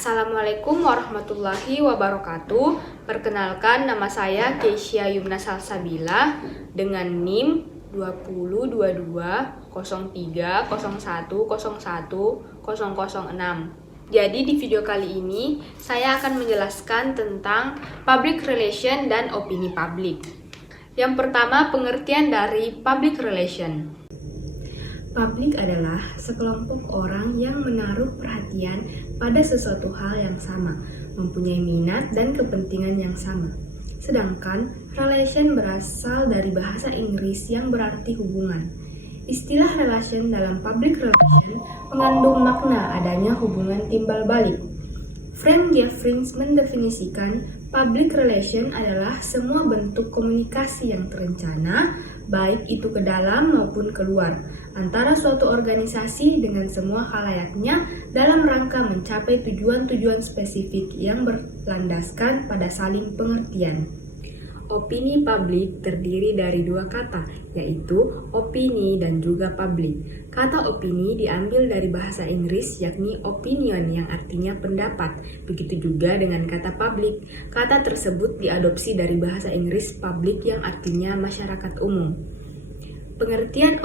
Assalamualaikum warahmatullahi wabarakatuh. Perkenalkan, nama saya Keisha Yumna Salsabila dengan NIM 20220301010006. Jadi di video kali ini saya akan menjelaskan tentang public relation dan opini publik. Yang pertama, pengertian dari public relation. Publik adalah sekelompok orang yang menaruh perhatian pada sesuatu hal yang sama, mempunyai minat dan kepentingan yang sama. Sedangkan relation berasal dari bahasa Inggris yang berarti hubungan. Istilah relation dalam public relation mengandung makna adanya hubungan timbal balik. Frank Jeffries mendefinisikan public relation adalah semua bentuk komunikasi yang terencana, baik itu ke dalam maupun keluar, antara suatu organisasi dengan semua khalayaknya dalam rangka mencapai tujuan-tujuan spesifik yang berlandaskan pada saling pengertian. Opini publik terdiri dari dua kata, yaitu opini dan juga publik. Kata opini diambil dari bahasa Inggris yakni opinion yang artinya pendapat. Begitu juga dengan kata publik. Kata tersebut diadopsi dari bahasa Inggris public yang artinya masyarakat umum. Pengertian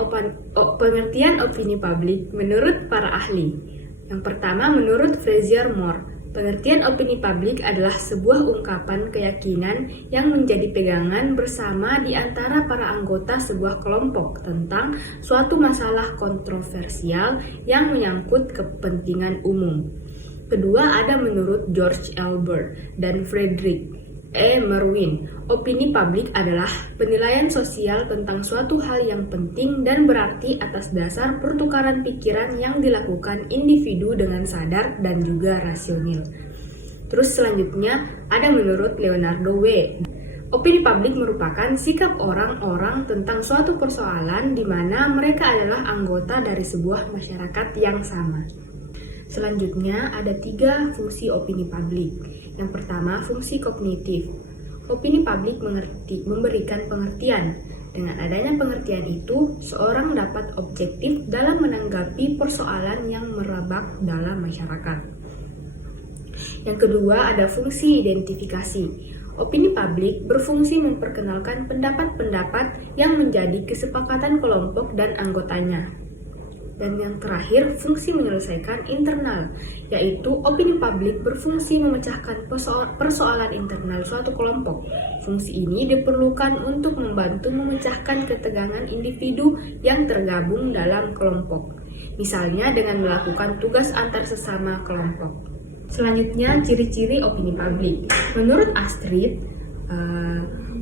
opini publik menurut para ahli. Yang pertama, menurut Fraser Moore, pengertian opini publik adalah sebuah ungkapan keyakinan yang menjadi pegangan bersama di antara para anggota sebuah kelompok tentang suatu masalah kontroversial yang menyangkut kepentingan umum. Kedua, ada menurut George Albert dan Frederick E. Merwin. Opini publik adalah penilaian sosial tentang suatu hal yang penting dan berarti atas dasar pertukaran pikiran yang dilakukan individu dengan sadar dan juga rasional. Terus selanjutnya ada menurut Leonardo W. Opini publik merupakan sikap orang-orang tentang suatu persoalan di mana mereka adalah anggota dari sebuah masyarakat yang sama. Selanjutnya ada 3 fungsi opini publik. Yang pertama, fungsi kognitif. Opini publik memberikan pengertian. Dengan adanya pengertian itu, seorang dapat objektif dalam menanggapi persoalan yang merebak dalam masyarakat. Yang kedua, ada fungsi identifikasi. Opini publik berfungsi memperkenalkan pendapat-pendapat yang menjadi kesepakatan kelompok dan anggotanya. Dan yang terakhir, fungsi menyelesaikan internal, yaitu opini publik berfungsi memecahkan persoalan internal suatu kelompok. Fungsi ini diperlukan untuk membantu memecahkan ketegangan individu yang tergabung dalam kelompok, misalnya dengan melakukan tugas antar sesama kelompok. Selanjutnya, ciri-ciri opini publik. Menurut Astrid,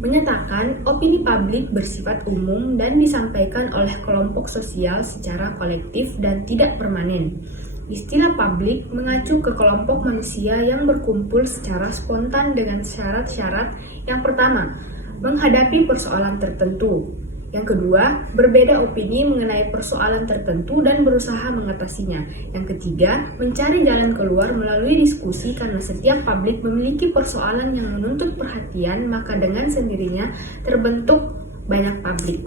menyatakan opini publik bersifat umum dan disampaikan oleh kelompok sosial secara kolektif dan tidak permanen. Istilah publik mengacu ke kelompok manusia yang berkumpul secara spontan dengan syarat-syarat. Yang pertama, menghadapi persoalan tertentu. Yang kedua, berbeda opini mengenai persoalan tertentu dan berusaha mengatasinya. Yang ketiga, mencari jalan keluar melalui diskusi karena setiap publik memiliki persoalan yang menuntut perhatian, maka dengan sendirinya terbentuk banyak publik.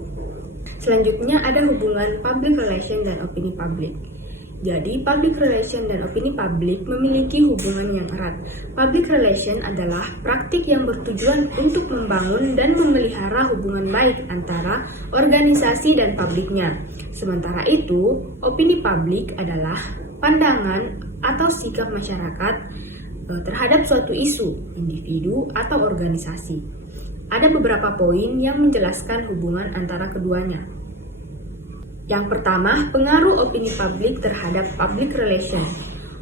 Selanjutnya ada hubungan public relation dan opini publik. Jadi, public relation dan opini publik memiliki hubungan yang erat. Public relation adalah praktik yang bertujuan untuk membangun dan memelihara hubungan baik antara organisasi dan publiknya. Sementara itu, opini publik adalah pandangan atau sikap masyarakat terhadap suatu isu, individu, atau organisasi. Ada beberapa poin yang menjelaskan hubungan antara keduanya. Yang pertama, pengaruh opini publik terhadap public relation.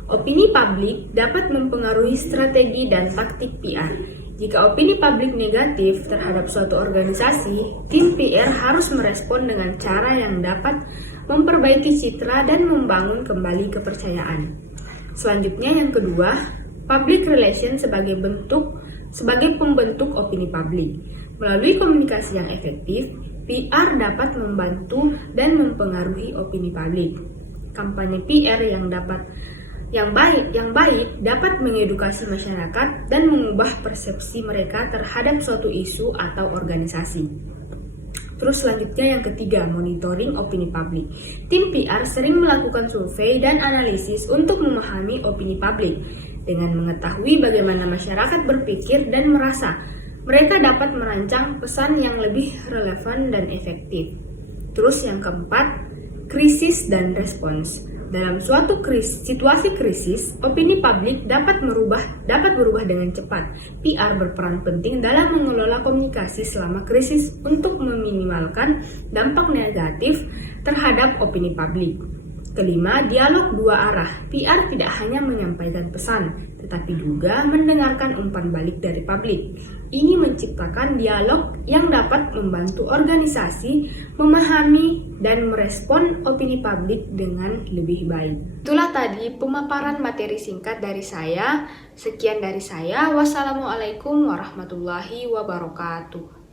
Opini publik dapat mempengaruhi strategi dan taktik PR. Jika opini publik negatif terhadap suatu organisasi, tim PR harus merespon dengan cara yang dapat memperbaiki citra dan membangun kembali kepercayaan. Selanjutnya yang kedua, public relation sebagai pembentuk opini publik. Melalui komunikasi yang efektif, PR dapat membantu dan mempengaruhi opini publik. Kampanye PR yang baik dapat mengedukasi masyarakat dan mengubah persepsi mereka terhadap suatu isu atau organisasi. Terus selanjutnya yang ketiga, monitoring opini publik. Tim PR sering melakukan survei dan analisis untuk memahami opini publik. Dengan mengetahui bagaimana masyarakat berpikir dan merasa, mereka dapat merancang pesan yang lebih relevan dan efektif. Terus yang keempat, krisis dan respons. Dalam suatu situasi krisis, opini publik dapat berubah dengan cepat. PR berperan penting dalam mengelola komunikasi selama krisis untuk meminimalkan dampak negatif terhadap opini publik. Kelima, dialog dua arah. PR tidak hanya menyampaikan pesan, tetapi juga mendengarkan umpan balik dari publik. Ini menciptakan dialog yang dapat membantu organisasi memahami dan merespon opini publik dengan lebih baik. Itulah tadi pemaparan materi singkat dari saya. Sekian dari saya. Wassalamualaikum warahmatullahi wabarakatuh.